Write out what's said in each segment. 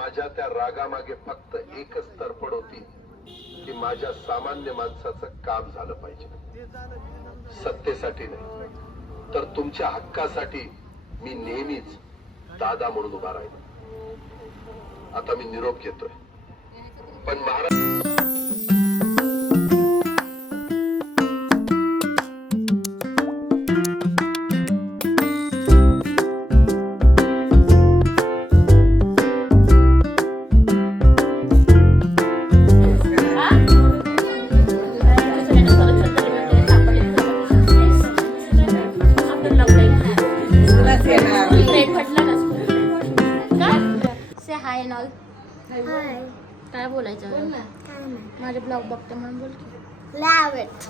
माझ्या त्या रागामागे फक्त एकच तरफड होती की माझ्या सामान्य माणसाचं काम झालं पाहिजे. सत्तेसाठी नाही तर तुमच्या हक्कासाठी मी नेहमीच दादा म्हणून उभा राहिलो. आता मी निरोप घेतोय, पण महाराज काय बोलायचं? माझे ब्लॉग बघते म्हणून बोल की.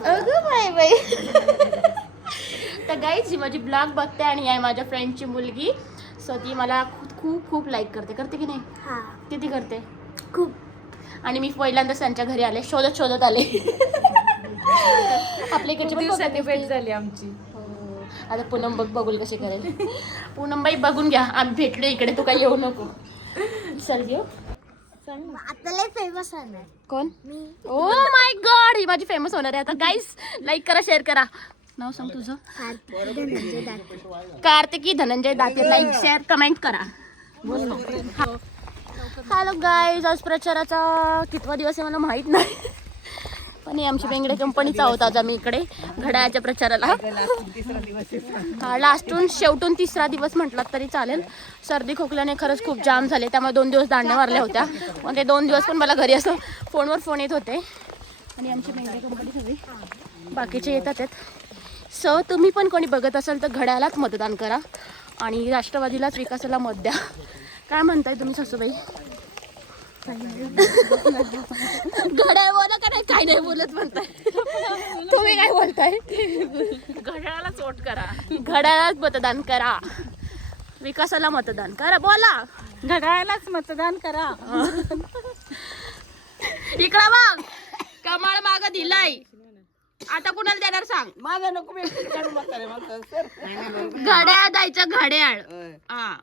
अगं बाई तर गाईज ही माझी ब्लॉग बघते आणि आहे माझ्या फ्रेंडची मुलगी. सो ती मला खूप खूप लाईक करते की नाही? किती करते? खूप. आणि मी पहिल्यांदाच त्यांच्या घरी आले, शोधत आले. आपल्या इकडची पण भेट झाली आमची. आता पूनम बघूल कशी करेल. पूनम बाई बघून घ्या, आम्ही भेटलो इकडे, तू काही येऊ नको. चल घेऊ. आता लय फेमस आहे. कोण? ओ माय गॉड, ही माझी फेमस होणार आहे आता. गाईस लाईक करा, शेअर करा. नाव सांग तुझं? Kartiki Dhananjay Date. Like share comment करा. हॅलो गाईज, आज प्रचाराचा कितवा दिवस आहे मला माहित नाही, पण ही आमची बेंगडे कंपनीचा होता आज आम्ही इकडे घड्याळाच्या प्रचाराला. हा लास्टून शेवटून तिसरा दिवस म्हटलात तरी चालेल. सर्दी खोकल्याने खरंच खूप जाम झाले, त्यामुळे 2 दिवस दांड्या मारल्या होत्या. पण ते 2 दिवस पण मला घरी असं फोनवर फोन येत होते. आणि आमची बेंगडे कंपनी सगळी बाकीचे येतात. सो तुम्ही पण कोणी बघत असाल तर घड्याळालाच मतदान करा आणि राष्ट्रवादीलाच विकासाला मत द्या. काय म्हणताय तुम्ही सासूबाई? घड्याळ बोला का नाही? काय नाही बोलत म्हणताय तुम्ही? काय बोलताय? घड्याळालाच वोट करा, घड्याळालाच मतदान करा, विकासाला मतदान करा. बोला, घड्याळालाच मतदान करा. इकडं बघ, कमळ माग दिलाय, आता कुणाला देणार सांग? माझा नको घड्याळ द्यायचं, घड्याळ. हा,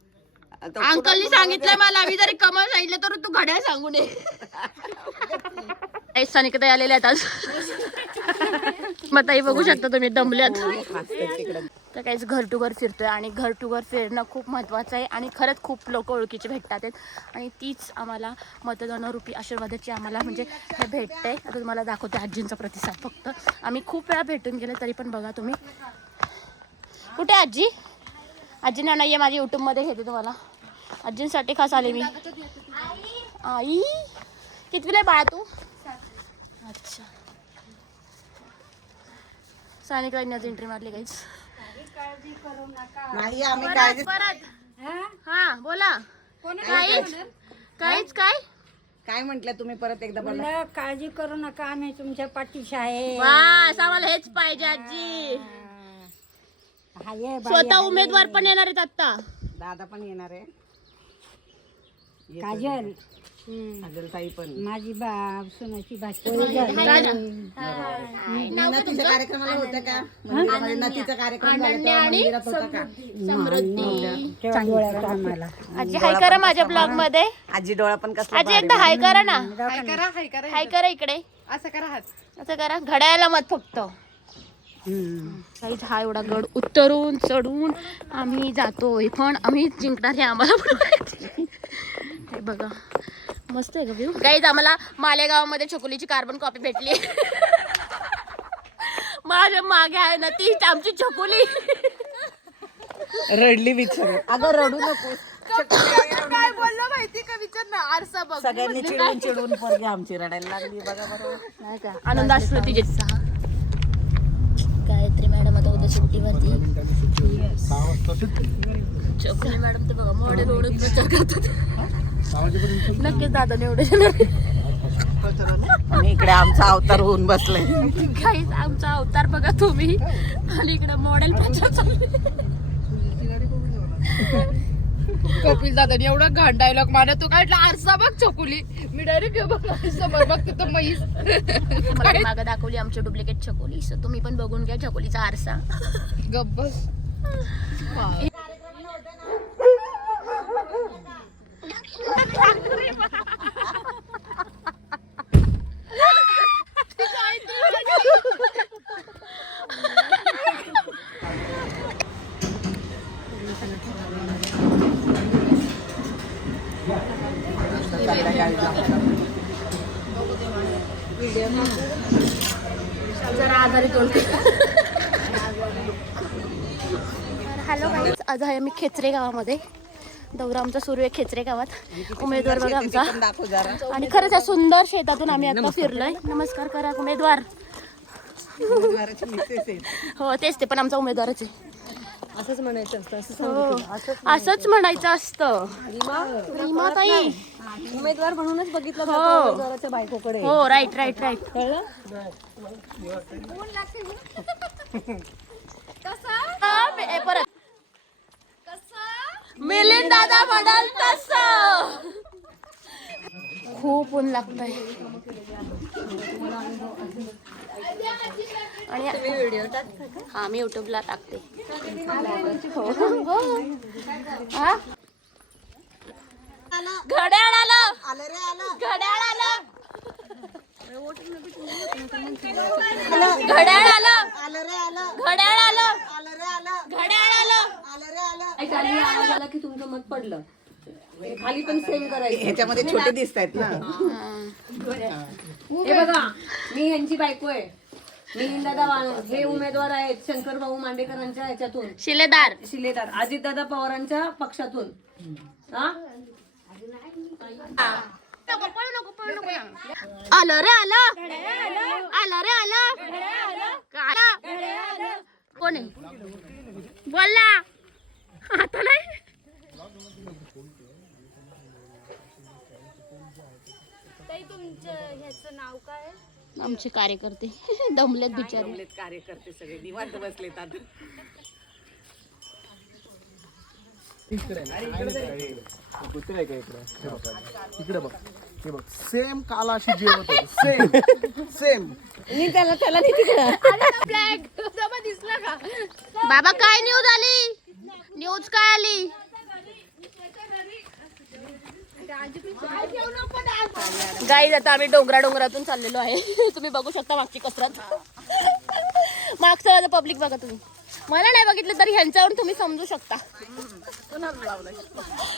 अंकलनी सांगितलंय मला, मी जरी कमळ सांगितलं तर तू घड्याळ सांगू नये. स्थानिकता आलेल्या आहेत आज. मग ताई बघू शकता तुम्ही दमल्यात. तर काहीच घर टू घर फिरतोय आणि घर टू घर फिरणं खूप महत्त्वाचं आहे आणि खरंच खूप लोक ओळखीचे भेटतात आहेत आणि तीच आम्हाला मतदानारूपी आशीर्वादाची आम्हाला म्हणजे हे भेटते. आता तुम्हाला दाखवते आजींचा प्रतिसाद. फक्त आम्ही खूप वेळा भेटून गेले तरी पण बघा तुम्ही. कुठे आजी? आजींना नाही आहे, माझ्या यूट्यूबमध्ये घेते तुम्हाला. आजींसाठी खास आले मी. आई कितवीला आहे बाळा तू? अच्छा, सानिकाने आज एंट्री मारली काहीच नाही. आम्ही काय परत हा बोला. काहीच काय म्हंटल तुम्ही? परत एकदा बोला. काळजी करू नका, आम्ही तुमच्या पाठीशी आहे. वास, आम्हाला हेच पाहिजे आजी. स्वतः उमेदवार पण येणार आहेत आता. दादा पण येणार आहे. काजल, काजलताई पण. माझी सुनाची भाची. नतीच्या कार्यक्रमाला होतं का? मंदिरामध्ये नतीचा कार्यक्रम झाला तेव्हा मंदिरात होता का? चांगलं आम्हाला. आजी हाय करा माझ्या ब्लॉग मध्ये. आजी डोळा पण कसला आजी एकदा हाय करा ना. हाय हाय करा इकडे. असं करा, हात असं करा. घड्याळाला मत फक्त. काहीच हा एवढा गड उतरून चढून आम्ही जातोय, पण आम्ही जिंकणार हे आम्हाला पण माहिती. हे बघा मस्त आहे का व्ह्यू. काहीच आम्हाला मालेगावमध्ये छकुलीची कार्बन कॉपी भेटली. माझ्या मागे आहे ना ती आमची छकुली. रडली बिचारी. अगं रडू नको. काय बोललो माहिती का? विचार ना. आरसा बघ. सगळ्यांनी चिडून पोरगी आमची रडायला लागली. बघा बरोबर नाही का? आनंदाश्रू तिचे. गायत्री मॅडम आता उद्या सुट्टीवरती. छकुली मॅडम ते बघा मॉडेल ओढत प्रचार करतात. नक्कीच दादा एवढे आणि इकडे आमचा अवतार होऊन बसलाय. काहीच आमचा अवतार बघा तुम्ही आणि इकडे मॉडेल प्रचार चालू. कपिल दादानी एवढा घाण डायलॉग मारला. तू काय आरसा बघ छकुली. मी डायरेक्ट बघ समोर बघ तिथं म्हैस. मला मागं दाखवली आमची डुप्लिकेट छकुली. सो तुम्ही पण बघून घ्या छकुलीचा आरसा. गब्बस. ठाकरे जरा आधारित बोलते. हॅलो गाईज, आज आहे मी खेचरे गावामध्ये. दौरा आमचा सुरू आहे खेचरे गावात. उमेदवार बघा आमचा. दाखव जरा. आणि खरंच या सुंदर शेतातून आम्ही आता फिरलोय. नमस्कार करा उमेदवार. उमेदवाराचे मिसेस आहेत. हो तेच, ते पण आमचा उमेदवारच आहे. असंच म्हणायचं असतं. असं हो, असंच म्हणायचं असतं. रीमाताई उमेदवार म्हणूनच बघितलं हो. जातं उमेदवाराच्या बायकोकडे. हो, राईट राईट राईट. कळलं? परत मिलिंद दादा म्हणाल तसं. खूप ऊन लागतंय. आणि व्हिडिओ टाकता का? हा, मी युट्यूबला टाकते. हो. हा? घड्याळ आलं. घड्याळ आलं. घड्याळ आलं. घड्याळ आलं. घड्याळ आलं. की तुमचं मत पडलं. खाली पण सेम करायचं. ह्याच्यामध्ये छोटे दिसत आहेत ना. हे बघा, मी यांची बायको आहे. मिलिंददादा हे उमेदवार आहेत शंकर भाऊ मांडेकरांच्या ह्याच्यातून. शिलेदार अजितदादा पवारांच्या पक्षातून. हा, आलं रे आलं. आलं रे आलं. कोण आहे? बोल ना. आता नाही. आमचे कार्यकर्ते दमलेत बिचारे. कार्यकर्ते सगळे निवांत बसलेत आता. इकडे बघ, हे बघ, सेम कालाशी जेवत होतं. सेम मी त्याला नाही तिकडं. बाबा काय न्यूज आली? न्यूज काय आली? गाईज, आता आम्ही डोंगरातून चाललेलो आहे. तुम्ही बघू शकता मागची कसरत. मागचं पब्लिक बघा तुम्ही. मला नाही बघितलं तरी ह्यांच्यावरून तुम्ही समजू शकता.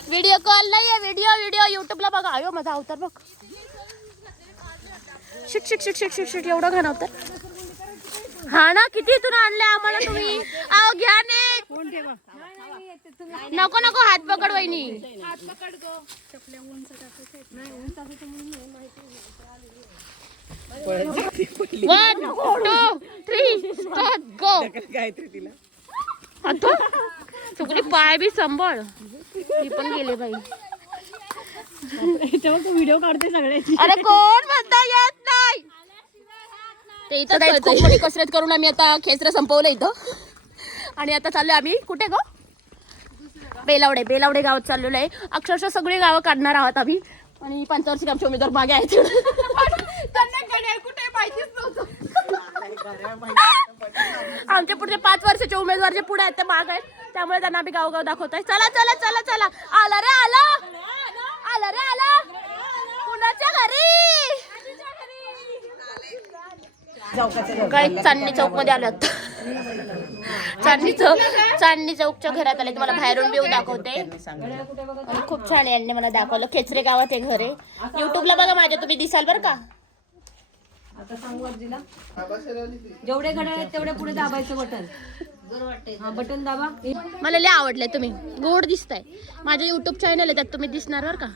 व्हिडिओ कॉल नाहीये, व्हिडिओ युट्यूबला बघा. अयो माझा अवतार बघ. शिक शिक शिक शिक शिक शिक एवढं घाण अवतार. हा ना, किती इथून आणले आम्हाला तुम्ही. अहो घ्या ने. नको नको, हात पकड वहिनी. वन टू थ्री स्टार्ट गो. गायत्री तिला आता चुकली. पाय बी सांभाळ. ती पण गेले बाई. व्हिडिओ काढते सगळ्याची. अरे कोण म्हणता येत नाही. ते इथं जायचं. खूप मोठी कसरत करून आम्ही आता खेचरं संपवलं इथं. आणि आता चाललोय आम्ही कुठे गो? बेलावडे गावात चाललेलो आहे. अक्षरशः सगळी गावं काढणार आहोत आम्ही. आणि पंचवर्षी आमचे उमेदवार मागे आहेत. कुठे माहितीच नव्हतं. आमच्या पुढचे 5 वर्षाचे उमेदवार जे पुढे आहेत ते माग आहेत. त्यामुळे त्यांना आम्ही गावगाव दाखवतोय. चला चला चला चला. आलं रे आलं. आलं रे आलं. कुणाच्या घरी? काही चांदणी चौक मध्ये आलो आता. चांदणी चौकच्या घरात आले. तुम्हाला बाहेरून व्ह्यू दाखवते. आणि खूप छान आहे. यांनी मला दाखवलं. खेचरे गावात हे घर आहे. युट्यूबला बघा माझ्या, तुम्ही दिसाल बरं का. आता सांगू आजीला, जेवढे घड्याळ आहेत तेवढे पुढे दाबायचं बटन. हा, बटन दाबा. मला लय आवडलंय. तुम्ही गोड दिसताय. माझे युट्यूब चॅनल आहे, त्यात तुम्ही दिसणार बरं का.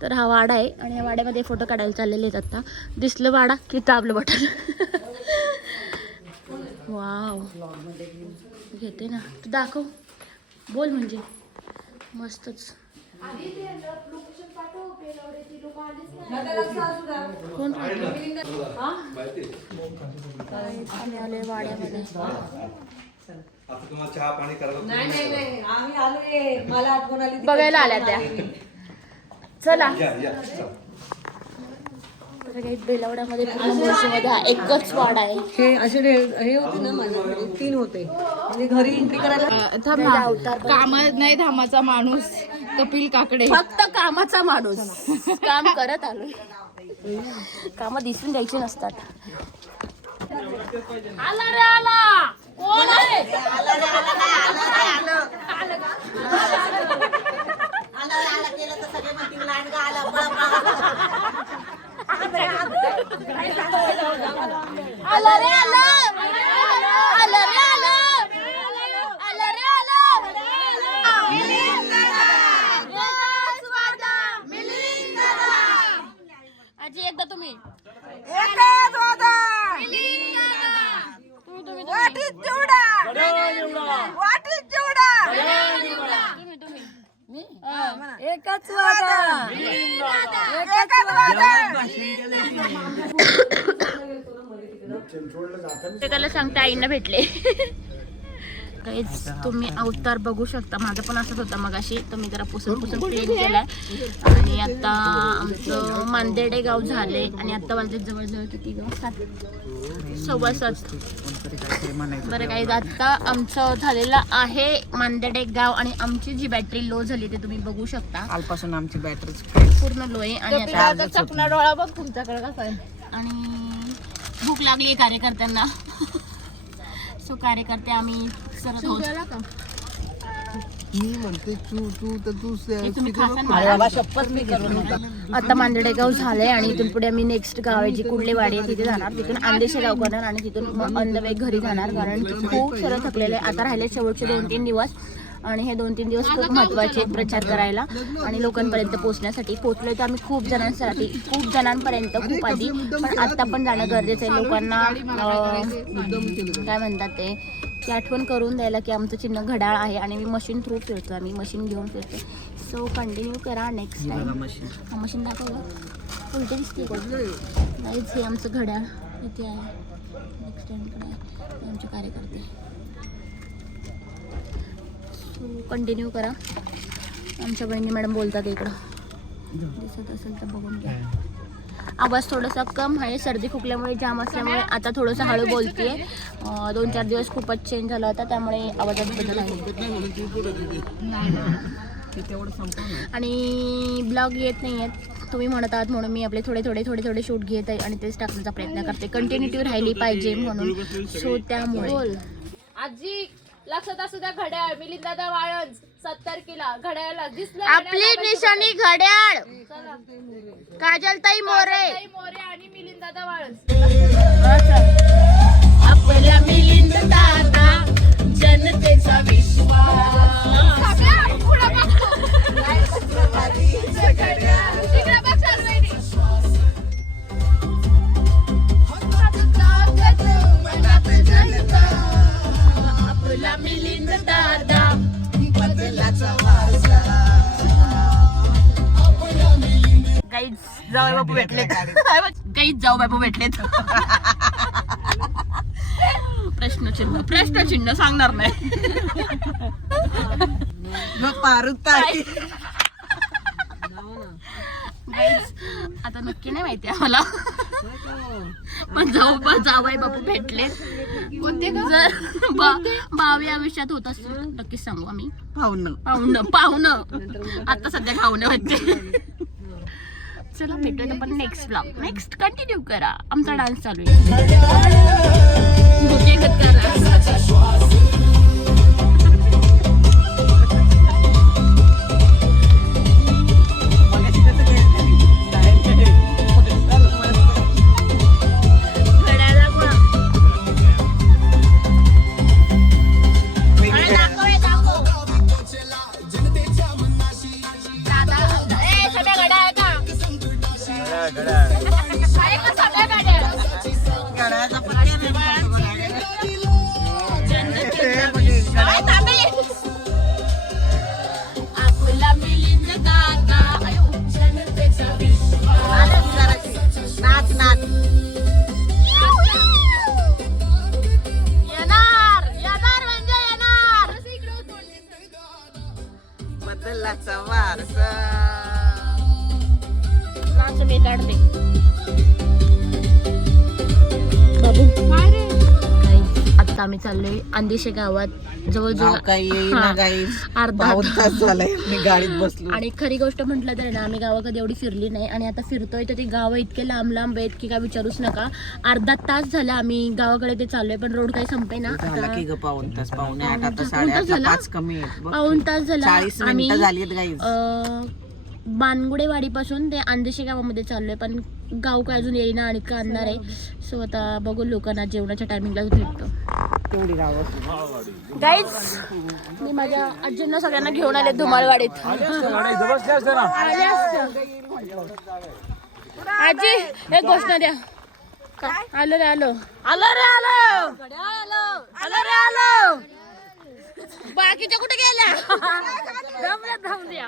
तर हा वाडा आहे. आणि या वाड्यामध्ये फोटो काढायला चाललेले आहेत. आता दिसलं वाडा की दाबलं बटन. वाव, घेते ना. तू दाखव, बोल म्हणजे मस्तच. कोण आले वाड्यामध्ये? नाही, आम्ही आलोय. मला आठवण आली. बघायला आल्या त्या. चला. बेलावड्यामध्ये पूर्ण मोर्शीमध्ये हा एकच वाडा आहे. हे असे हे होते ना माझ्याकडे 3 होते. म्हणजे घरी एंट्री करायला. काम नाही धामाचा माणूस कपिल काकडे. फक्त कामाचा माणूस. काम करत आलो. काम दिसून द्यायची नसतात. आला रे आला. कोण आहे? आला आलं रे आलं, आलं रे आलं, आलं रे आलं. आजी एकदा तुम्ही एकच वादा. ते त्याला सांगते आईंना भेटले. काहीच तुम्ही अवतार बघू शकता. माझं पण असंच होतं मगाशी, तर मी जरा पुसून क्लीन केलाय. आणि आता आमचं मांदेडे गाव झाले आणि आता वाजले जवळजवळ किती गाव 7:15. बरं काही आता आमचं झालेलं आहे मांदेडे गाव आणि आमची जी बॅटरी लो झाली ते तुम्ही बघू शकता. कालपासून आमची बॅटरी पूर्ण लो आहे आणि आता चकना डोळा बघ तुमच्याकडे कसा आहे. आणि भूक लागली आहे कार्यकर्त्यांना. सो कार्यकर्ते आम्ही सरत होतो. मी म्हणते तू तर तू हे तुम्ही खाता ना. शपथ मी करून आता मांदडे गाव झालंय आणि इथून पुढे आम्ही नेक्स्ट गाव आहे जी कुर्लेवाडी आहे तिथे जाणार. तिथून अंदेशे गाव करणार आणि तिथून ऑन द वे घरी जाणार. कारण की खूप सरळ थकलेलं आहे. आता राहिले शेवटचे 2-3 दिवस आणि हे 2-3 दिवस खूप महत्त्वाचे आहेत प्रचार करायला आणि लोकांपर्यंत पोहोचण्यासाठी. पोहोचलोय तर आम्ही खूप जणांपर्यंत खूप आधी, पण आता पण जाणं गरजेचं आहे. लोकांना काय म्हणतात ते की आठवण करून द्यायला की आमचं चिन्ह घड्याळ आहे आणि मी मशीन थ्रू फिरतो. आम्ही मशीन घेऊन फिरतो. सो कंटिन्यू करा नेक्स्ट टाइम. मशीन दाखवलं उलटे दिसते नाहीच. हे आमचं घड्याळ इथे आहे. नेक्स्ट टाइमकडे आहे आमचे कार्यकर्ते. कंटिन्यू करा. आमच्या बहिणी मॅडम बोलतात इकडं, दिसत असेल तर बघून घ्या. आवाज थोडासा कम आहे, सर्दी खोकल्यामुळे जाम असल्यामुळे आता थोडंसं हळू बोलते. 2-4 दिवस खूपच चेंज झाला होता त्यामुळे आवाजात बदल आहे. आणि ब्लॉग येत नाही आहेत तुम्ही म्हणत आहात म्हणून मी आपले थोडे शूट घेत आहे आणि तेच टाकण्याचा प्रयत्न करते. कंटिन्युटी राहिली पाहिजे म्हणून. सो त्यामुळे आजी लक्षात असू द्या घड्याळ मिलिंद दादा वाळंज 70 किला घड्याळला दिसलं. आपली निशाणी घड्याळ. काजलताई मोरे मोरे आणि मिलिंद दादा वाळंज. आपल्या मिलिंद दादा जनतेचा विश्वास. आपला मिलिंद दादा गाईज जाऊ बापू भेटलेत. गाईज जाऊ बापू भेटलेत. प्रश्नचिन्ह सांगणार नाही. आता नक्की नाही माहिती आम्हाला, पण जावई बापू भेटले. कोणते जर भावी आयुष्यात होत असतील नक्कीच सांगू आम्ही. पाहुणं आता सध्या खावणं होते. चला भेटूया आपण नेक्स्ट ब्लॉग. नेक्स्ट कंटिन्यू करा. आमचा डान्स चालू आहे. मी काढते बाबू. आता आम्ही चाललोय अंदेशे गावात. जवळजवळ अर्धा तास झालाय मी गाडीत बसलो. आणि खरी गोष्ट म्हटलं तर ना आम्ही गावा कधी एवढी फिरली नाही आणि आता फिरतोय तर ती गावं इतके लांब लांब आहेत की काय विचारूच नका. अर्धा तास झाला आम्ही गावाकडे ते चाललोय पण रोड काही संपे ना. पाऊण तास झाला आम्ही बानगुडेवाडी पासून ते अंदेशे गावामध्ये चाललोय पण गाव काय अजून येईना आणि का आणणार आहे. सो आता बघू लोकांना जेवणाच्या टायमिंगलाच भेटतो. गाईज मी माझ्या आजींना सगळ्यांना घेऊन आले धुमाळवाडीत. आजी एक गोष्ट द्या. आलो रे आलो आलो रे आलो आलो रे आलो. बाकीच्या कुठे गेल्या?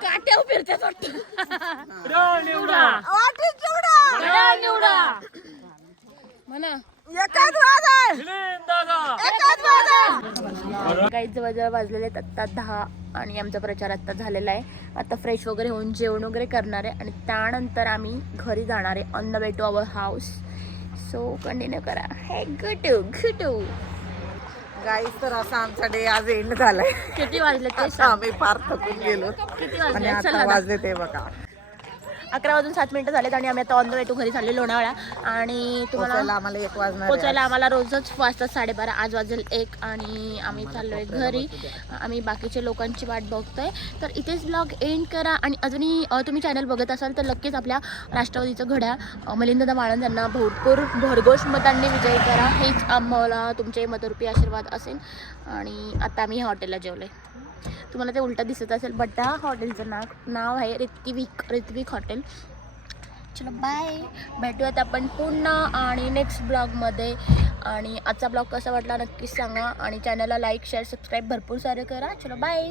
काट्यावर फिरत्यात वाटतं. म्हणा काही जवळजवळ वाजलेले आहेत आत्ता 10 आणि आमचा प्रचार आत्ता झालेला आहे. आता फ्रेश वगैरे होऊन जेवण वगैरे करणार आहे आणि त्यानंतर आम्ही घरी जाणार आहे on the way to our house. So continue करा. हे गुटू गुटू गाईस तर असा आमचा डे आज एंड झालाय. किती वाजले ते आता आम्ही फार थकून गेलो किती आणि वाजले? आता वाजले ते बघा 11 वाजून 7 मिनिटं झालेत आणि आम्ही आता ऑन द वे टू घरी चालले लोणावळा. आणि पोचायला आम्हाला 1 वाजणार पोचायला आम्हाला रोजच वाजतात 12:30. आज वाजेल 1 आणि आम्ही चाललोय घरी. आम्ही बाकीच्या लोकांची वाट बघतोय. तर इथेच ब्लॉग एंड करा आणि अजूनही तुम्ही चॅनल बघत असाल तर नक्कीच आपल्या राष्ट्रवादीचं घड्याळ मिलिंददा माळन यांना भरपूर भरघोष मतांनी विजयी करा. हेच आम्हाला तुमचे मतरूपी आशीर्वाद असेल. आणि आता आम्ही ह्या हॉटेलला जेवलोय. तुम्हाला ते उलटं दिसत असेल बट त्या हॉटेलचं नाव आहे ऋत्विक हॉटेल. चलो बाय. भेटूयात आपण पुन्हा आणि नेक्स्ट ब्लॉगमध्ये. आणि आजचा ब्लॉग कसा वाटला नक्कीच सांगा आणि चॅनलला लाईक शेअर सबस्क्राईब भरपूर सारे करा. चलो बाय.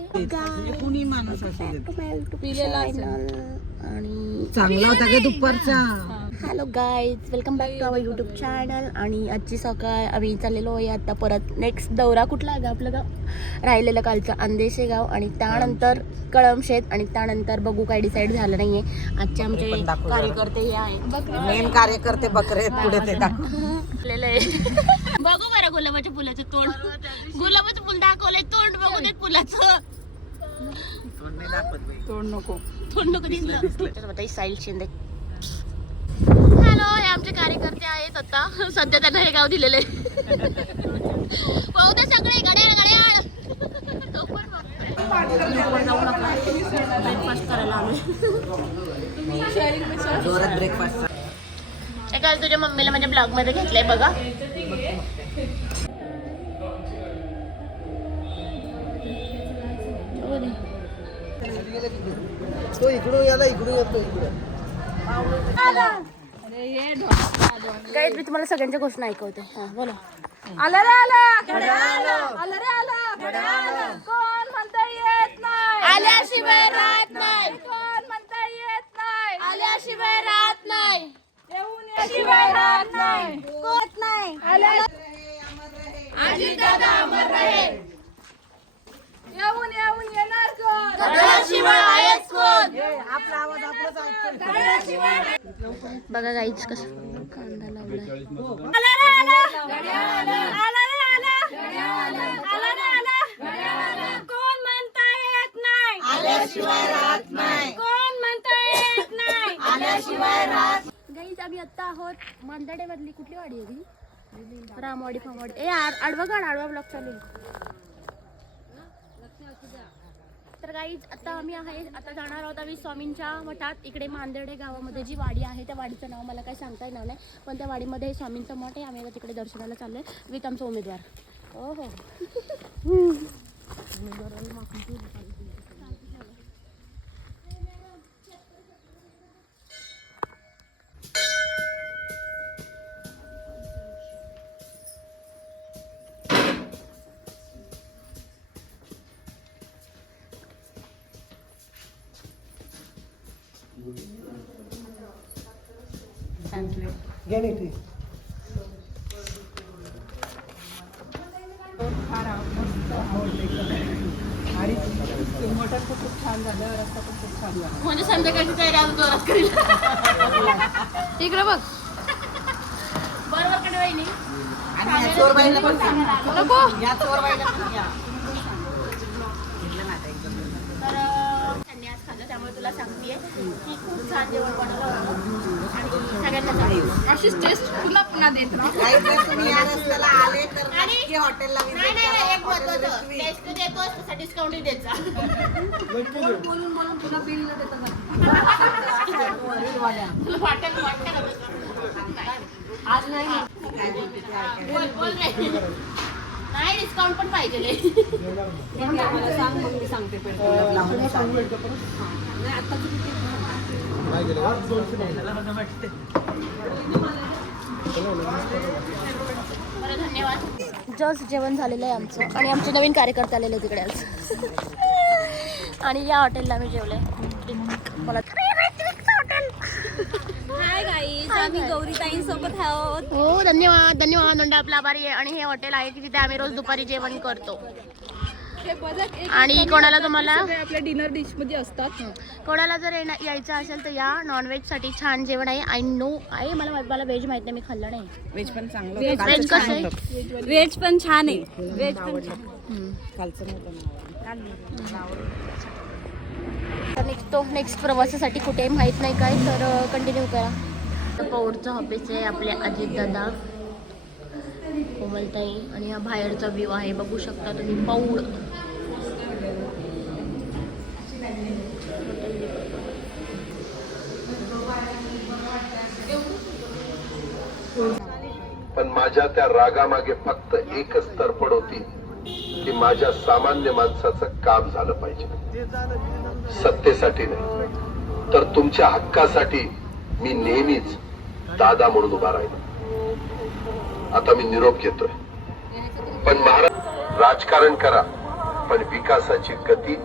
कुणी माणूस असेल आणि चांगला होता का दुपारचा. Hello guys welcome back to our YouTube channel. आणि आजची सकाळ आम्ही चाललेलो आहे आता परत नेक्स्ट दौरा. कुठला आहे का आपलं गाव राहिलेलं कालचं अंदेशे गाव आणि त्यानंतर कळमशेत आणि त्यानंतर बघू काय डिसाईड झालं नाहीये. आजचे आमचे कार्यकर्ते हे आहेत मेन कार्यकर्ते बकरे आहेत पुढे ते बघू बरं गुलाबाच्या फुलाचं तोंड. गुलाबाचं फुल दाखवलंय तोंड बघू देत फुलाचं. तोंड नको दिसलं. साईल शिंदे हॅलो हे आमचे कार्यकर्ते आहेत. आता सध्या त्यांना हे गाव दिलेले पाहू दे सगळे घड्याळ घड्याळ. ब्रेकफास्ट करायला आलोय. ब्रेकफास्ट काल तुझ्या मम्मीला माझ्या ब्लॉग मध्ये घेतलंय बघा. तो इकडून याला इकडून येतो इकडे. काही मी तुम्हाला सगळ्यांच्या घोषणा ऐकवते. हा बोला. आलं रे आलं आलं रे आलं. कोण म्हणता येत नाही आल्याशिवाय राहत नाही. कोण म्हणता येत नाही आल्याशिवाय राहत नाही. येऊन याशिवाय राहत नाही. होत नाही. अजितदादा अमर रहे. येऊन येऊन येणार कोण. घड्याळाशिवाय आहेच कोण. आपला आवाज आपलाच ऐकतो. बघा गाईच कसं कांदा लावलाय. कोण म्हणता येत नाही आल्याशिवाय राहत नाही. कोण म्हणता येत नाही आल्याशिवाय राहत. गाईज आम्ही आता आहोत मांदाडे मधली कुठली वाडी आहे ती रामवाडी फामवाडी. ए आडवा काढ आडवा ब्लॉक चालू आहे. तर गाईज आता आम्ही आहे आता जाणार आहोत आम्ही स्वामींच्या मठात. इकडे मांदेडे गावामध्ये जी वाडी आहे त्या वाडीचं नाव मला काही सांगता येणार नाही पण त्या वाडीमध्ये स्वामींचं मठ आहे. आम्ही आता तिकडे दर्शनाला चाललोय विथ आमचा उमेदवार. हो हो घे नीट घे. म्हणजे संध्याकाळची तयारी आज जोरात करेल. इकडे बघ बरोबर कडे वहिनी. आणि या चोरबाईला पण सांग. या चोरबाईला पण या. तर त्यांनी आज खाल्लं त्यामुळे तुला सांगतेय की खूप छान जेवण बनवलं होतं आणि सगळ्यांना सांगितलं. अशीच टेस्ट तुला पुन्हा देत ना. काही जर तुम्ही या रस्त्याला आले तर नक्की हॉटेलला नाही नाही नाही एक हॉटेल महत्वाचं ऋत्विक. टेस्ट देतोस तसा डिस्काउंटही द्यायचा. बोलून बोलून तुला बिल न देता तुला वाटेल वाटतं का तसं? आज नाही नाही डिस्काउंट पण पाहिजे मला सांग मग मी सांगते पण नाही आत्ताच किती काय गेलं का? 200 बरं धन्यवाद. जस्ट जेवण झालेलं आहे आमचं आणि आमचे नवीन कार्यकर्ते आलेले तिकडे आज. आणि या हॉटेलला मी जेवले. मला हाय गाईज, आम्ही गौरीताईंसोबत आहोत. हो धन्यवाद धन्यवाद नंदा आपला आभारी आहे. आणि हे हॉटेल आहे की जिथे आम्ही रोज दुपारी जेवण करतो. आणि कोणाला तुम्हाला आपल्या डिनर डिश मध्ये असतात. कोणाला जर यायचं असेल तर या. नॉनव्हेजसाठी छान जेवण आहे. आय नो आहे मला व्हेज माहित नाही, मी खाल्लं नाही. व्हेज पण चांगलं व्हेज कसं आहे? व्हेज पण छान आहे. व्हेज पण छान. खालचं नेक्स्ट प्रवासासाठी कुठे माहित नाही काय, तर कंटिन्यू करा. पौडचं ऑफिस आहे आपले अजितदादा, कोमलताई. आणि हा बाहेरचा व्ह्यू आहे, बघू शकता तुम्ही पौड. पण माझ्या त्या रागामागे फक्त एकच तडफड होती की माझ्या सामान्य माणसाचं काम झालं पाहिजे. सत्तेसाठी नाही तर तुमच्या हक्कासाठी मी नेहमीच दादा म्हणून उभा राहिलो. आता मी निरोप घेतोय. पण महाराज राजकारण करा, पण विकासाची गती